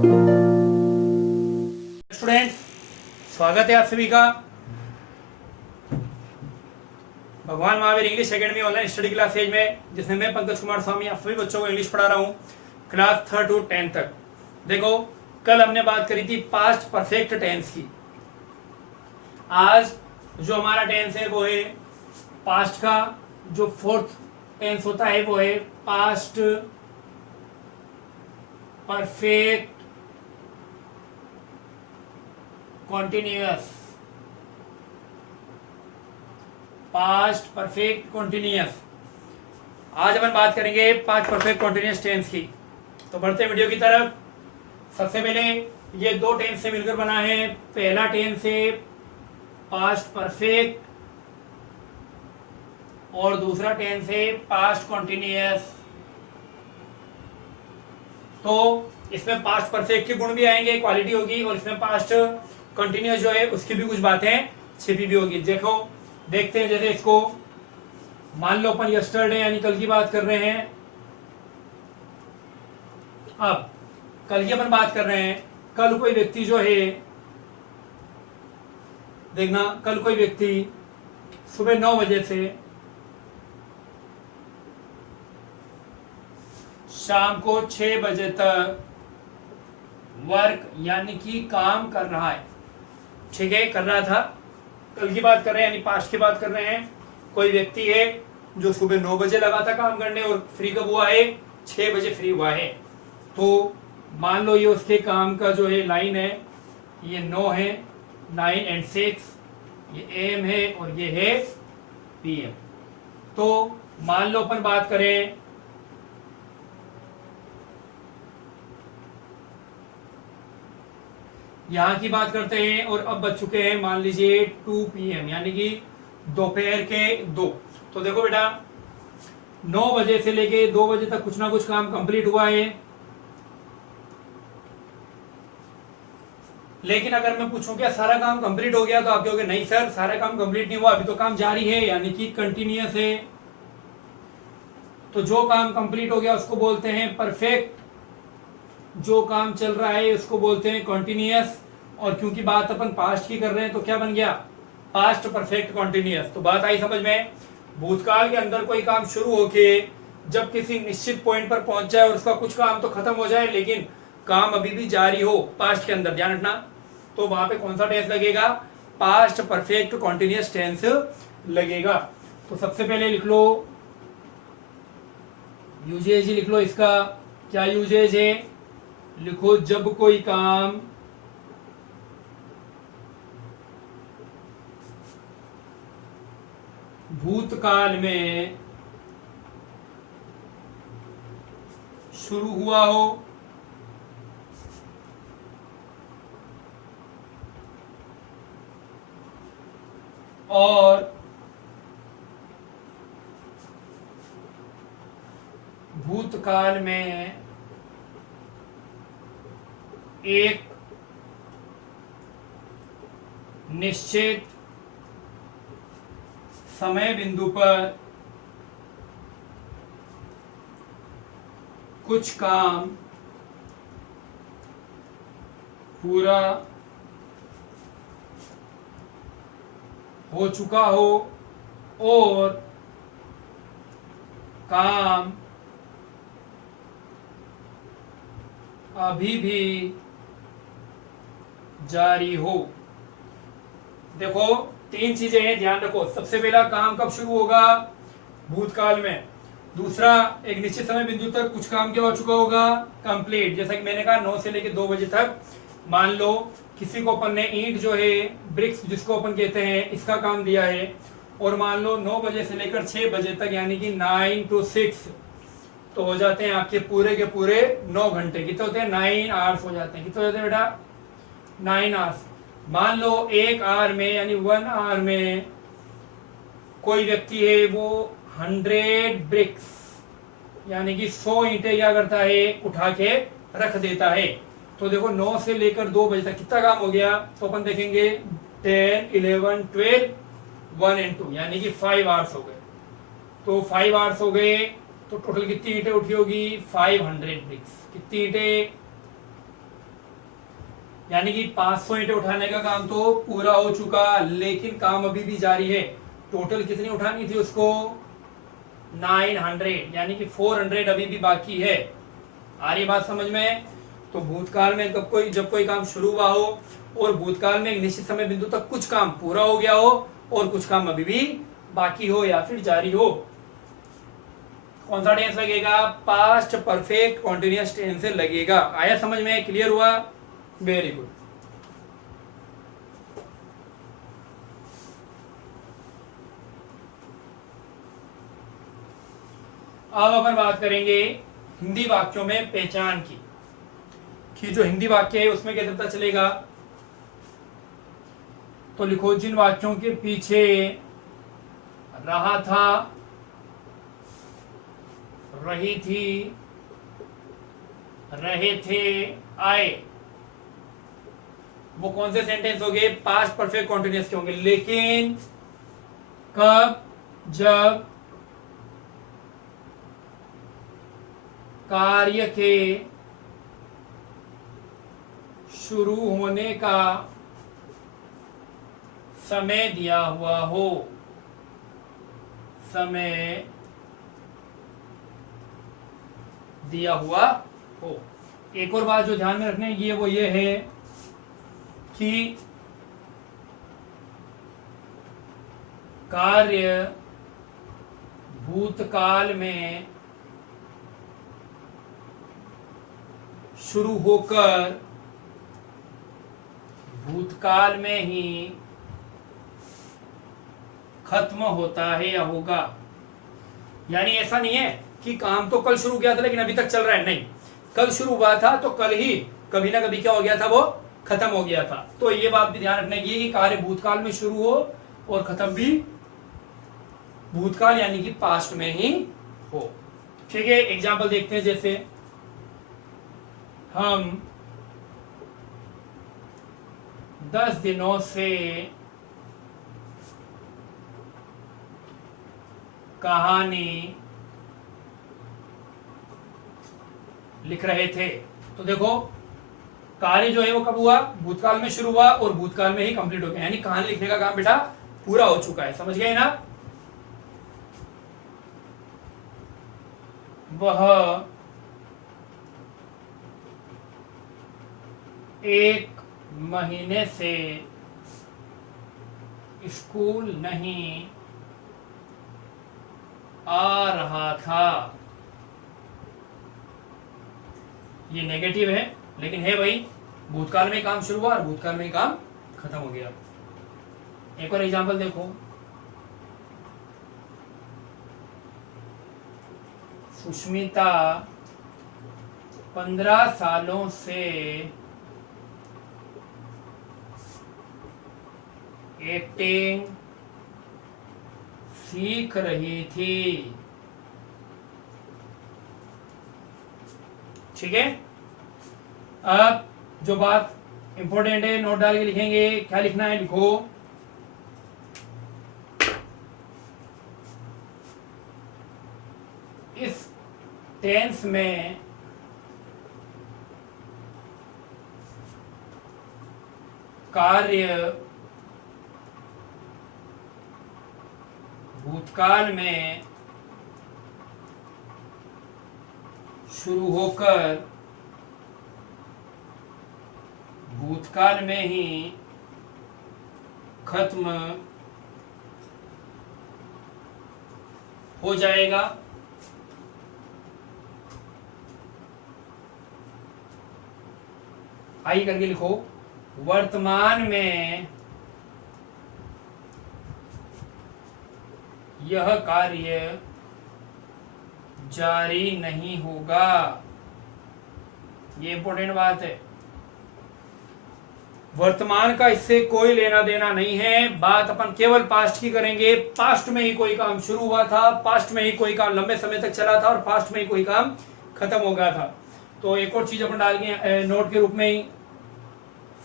Students, स्वागत है आप सभी का भगवान Mahavir English academy online study classes में, जिसमें मैं पंकज कुमार स्वामी आप सभी बच्चों को इंग्लिश पढ़ा रहा हूँ क्लास 3 to 10 तक। देखो, कल हमने बात करी थी पास्ट परफेक्ट टेंस की। आज जो हमारा टेंस है वो है पास्ट का जो फोर्थ टेंस होता है वो है past perfect continuous. Past perfect continuous. आज अपन बात करेंगे पास्ट परफेक्ट कॉन्टिन्यूअस टेंस की। तो बढ़ते हैं वीडियो की तरफ। सबसे पहले ये दो टेंस से मिलकर बना है। पहला टेंस है पास्ट परफेक्ट और दूसरा टेंस है पास्ट कॉन्टिन्यूअस। तो इसमें पास्ट परफेक्ट के गुण भी आएंगे, क्वालिटी होगी, और इसमें पास्ट कंटिन्यूअस जो है उसकी भी कुछ बातें छिपी भी होगी। देखो, देखते हैं। जैसे इसको मान लो अपन यस्टरडे यानी कल की बात कर रहे हैं। अब कल की अपन बात कर रहे हैं। कल कोई व्यक्ति जो है, देखना, कल कोई व्यक्ति सुबह 9 बजे से शाम को 6 बजे तक वर्क यानी कि काम कर रहा है। ठीक है, कर रहा था। कल की बात कर रहे हैं यानी पास्ट की बात कर रहे हैं। कोई व्यक्ति है जो सुबह 9 बजे लगा था काम करने और फ्री कब हुआ है? 6 बजे फ्री हुआ है। तो मान लो ये उसके काम का जो है लाइन है, ये 9 है, 9 and 6, ये AM है और ये है PM। तो मान लो अपन बात करें यहाँ की बात करते हैं, और अब बज चुके हैं मान लीजिए 2 PM यानी कि दोपहर के 2। तो देखो बेटा, 9 बजे से लेके 2 बजे तक कुछ ना कुछ काम कंप्लीट हुआ है। लेकिन अगर मैं पूछूं क्या सारा काम कंप्लीट हो गया, तो आप कहोगे नहीं सर, सारा काम कंप्लीट नहीं हुआ, अभी तो काम जारी है यानी कि कंटिन्यूअस है। तो जो काम कंप्लीट हो गया उसको बोलते हैं परफेक्ट, जो काम चल रहा है उसको बोलते हैं कॉन्टिन्यूअस। और क्योंकि बात अपन पास्ट की कर रहे हैं तो क्या बन गया? Past perfect continuous. तो बात आई समझ में? भूतकाल के अंदर कोई काम शुरू होके जब किसी निश्चित पॉइंट पर पहुंच जाए और उसका कुछ काम तो खत्म हो जाए लेकिन काम अभी भी जारी हो पास्ट के अंदर, ध्यान रखना, तो वहां पे कौन सा टेंस लगेगा? पास्ट परफेक्ट कॉन्टिन्यूअस टेंस लगेगा। तो सबसे पहले लिख लो यूजेज, लिख लो इसका। क्या यूजेज है? लिखो जब कोई काम भूतकाल में शुरू हुआ हो और भूतकाल में एक निश्चित समय बिंदु पर कुछ काम पूरा हो चुका हो और काम अभी भी जारी हो। देखो, 3 चीजें हैं, ध्यान रखो। सबसे पहला, काम कब शुरू होगा? भूतकाल में। दूसरा, एक निश्चित समय बिंदु तक कुछ काम क्या हो चुका होगा? कंप्लीट। जैसा कि मैंने कहा 9 से लेकर 2 बजे तक। मान लो किसी को अपन ने ईंट जो है, ब्रिक्स जिसको अपन कहते हैं, इसका काम दिया है, और मान लो 9 बजे से लेकर 6 बजे तक यानी कि 9 to 6, तो हो जाते हैं आपके पूरे के पूरे 9 घंटे। कितने होते हैं? 9 आवर्स हो जाते हैं। कितने होते हैं बेटा? 9 आवर्स। मान लो 1 आवर में यानी 1 आवर में कोई व्यक्ति है वो 100 ब्रिक्स यानी कि 100 ईंटें क्या करता है? उठा के रख देता है। तो देखो 9 से लेकर 2 बजे तक कितना काम हो गया? तो अपन देखेंगे 10, 11, 12, 1 and 2 यानी कि 5 आवर्स हो गए। तो 5 आवर्स हो गए तो टोटल कितनी ईंटें उठी होगी? 500 ब्रिक्स। कितनी ईंटें? यानी कि 500 ईंटें उठाने का काम तो पूरा हो चुका, लेकिन काम अभी भी जारी है। टोटल कितनी उठानी थी उसको? 900, यानी कि 400 अभी भी बाकी है। आ रही बात समझ में? तो भूतकाल में जब कोई काम शुरू हुआ हो और भूतकाल में एक निश्चित समय बिंदु तक कुछ काम पूरा हो गया हो और कुछ काम अभी भी बाकी हो या फिर जारी हो, कौन सा टेंस लगेगा? पास्ट परफेक्ट कॉन्टिन्यूअस टेंस से लगेगा। आया समझ में? क्लियर हुआ? Very good. अब अपन बात करेंगे हिंदी वाक्यों में पहचान की, कि जो हिंदी वाक्य है उसमें कैसे पता चलेगा। तो लिखो, जिन वाक्यों के पीछे रहा था, रही थी, रहे थे, आए, वो कौन से सेंटेंस होंगे? पास्ट परफेक्ट कॉन्टिन्यूअस के होंगे। लेकिन कब? जब कार्य के शुरू होने का समय दिया हुआ हो, समय दिया हुआ हो। एक और बात जो ध्यान में रखने की है वो ये है कि कार्य भूतकाल में शुरू होकर भूतकाल में ही खत्म होता है या होगा। यानी ऐसा नहीं है कि काम तो कल शुरू किया था लेकिन अभी तक चल रहा है, नहीं। कल शुरू हुआ था तो कल ही कभी ना कभी क्या हो गया था? वो खत्म हो गया था। तो ये बात भी ध्यान रखने की है कि कार्य भूतकाल में शुरू हो और खत्म भी भूतकाल यानी कि पास्ट में ही हो। ठीक है, एग्जाम्पल देखते हैं। जैसे हम 10 दिनों से कहानी लिख रहे थे। तो देखो, कार्य जो है वो कब हुआ? भूतकाल में शुरू हुआ और भूतकाल में ही कंप्लीट हो गया, यानी कहानी लिखने का काम बेटा पूरा हो चुका है। समझ गए ना? वह 1 महीने से स्कूल नहीं आ रहा था। ये नेगेटिव है लेकिन है भाई, भूतकाल में काम शुरू हुआ और भूतकाल में काम खत्म हो गया। एक और एग्जांपल देखो, सुष्मिता 15 सालों से एक्टिंग सीख रही थी। ठीक है, अब जो बात इंपॉर्टेंट है नोट डाल के लिखेंगे। क्या लिखना है? लिखो, इस टेंस में कार्य भूतकाल में शुरू होकर भूतकाल में ही खत्म हो जाएगा। आई करके लिखो, वर्तमान में यह कार्य जारी नहीं होगा। ये इंपॉर्टेंट बात है। वर्तमान का इससे कोई लेना देना नहीं है। बात अपन केवल पास्ट की करेंगे। पास्ट में ही कोई काम शुरू हुआ था, पास्ट में ही कोई काम लंबे समय तक चला था और पास्ट में ही कोई काम खत्म हो गया था। तो एक और चीज अपन डाल के नोट के रूप में ही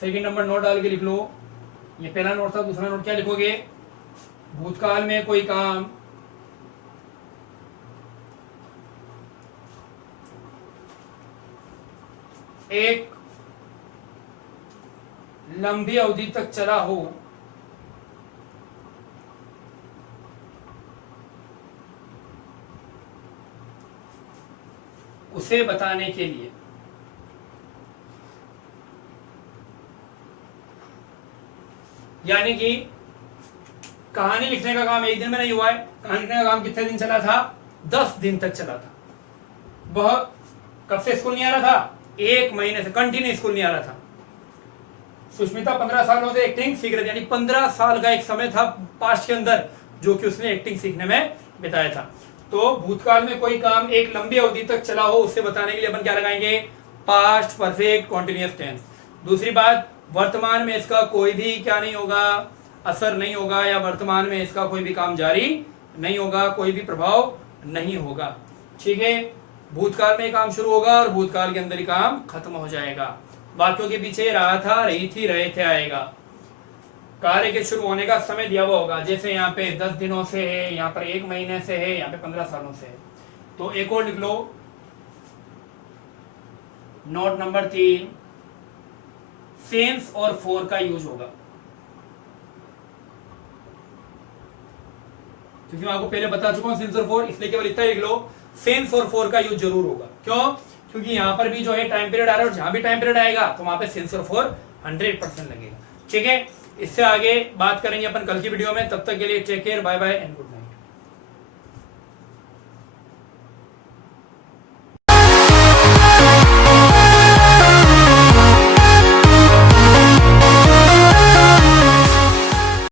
सेकंड नंबर नोट डाल के लिख लो। ये पहला नोट था। दूसरा नोट क्या लिखोगे? भूतकाल में कोई काम लंबी अवधि तक चला हो उसे बताने के लिए यानी कि कहानी लिखने का काम एक दिन में नहीं हुआ है, कहानी लिखने का काम कितने दिन चला था? 10 दिन तक चला था। वह कब से स्कूल नहीं आ रहा था? 1 महीने से कंटिन्यू स्कूल नहीं आ रहा था। सुष्मिता 15 सालों से एक्टिंग सीख रही थी, यानी 15 साल का एक समय था पास्ट के अंदर जो कि उसने एक्टिंग सीखने में बिताया था। तो भूतकाल में कोई काम एक लंबी अवधि तक चला हो उससे बताने के लिए अपन क्या लगाएंगे? Past perfect continuous tense. दूसरी बात, वर्तमान में इसका कोई भी क्या नहीं होगा? असर नहीं होगा, या वर्तमान में इसका कोई भी काम जारी नहीं होगा, कोई भी प्रभाव नहीं होगा। ठीक है, भूतकाल में काम शुरू होगा और भूतकाल के अंदर ही काम खत्म हो जाएगा। वाक्यों के पीछे रहा था, रही थी, रहे थे आएगा। कार्य के शुरू होने का समय दिया हुआ होगा, जैसे यहाँ पे 10 दिनों से है, यहाँ पर 1 महीने से है, यहाँ पे 15 सालों से है। तो एक और लिख लो, नोट नंबर 3, सेंस और फॉर का यूज होगा। क्योंकि मैं आपको पहले बता चुका हूं सेंस और फॉर, इसलिए केवल इतना लिख लो, सेंस और फॉर का यूज जरूर होगा। क्यों? क्योंकि यहां पर भी जो है टाइम पीरियड आ रहा है और जहां भी टाइम पीरियड आएगा तो वहां पे सेंस और फॉर 100% लगेगा। ठीक है, इससे आगे बात करेंगे अपन कल की वीडियो में। तब तक के लिए take care, bye bye and good night.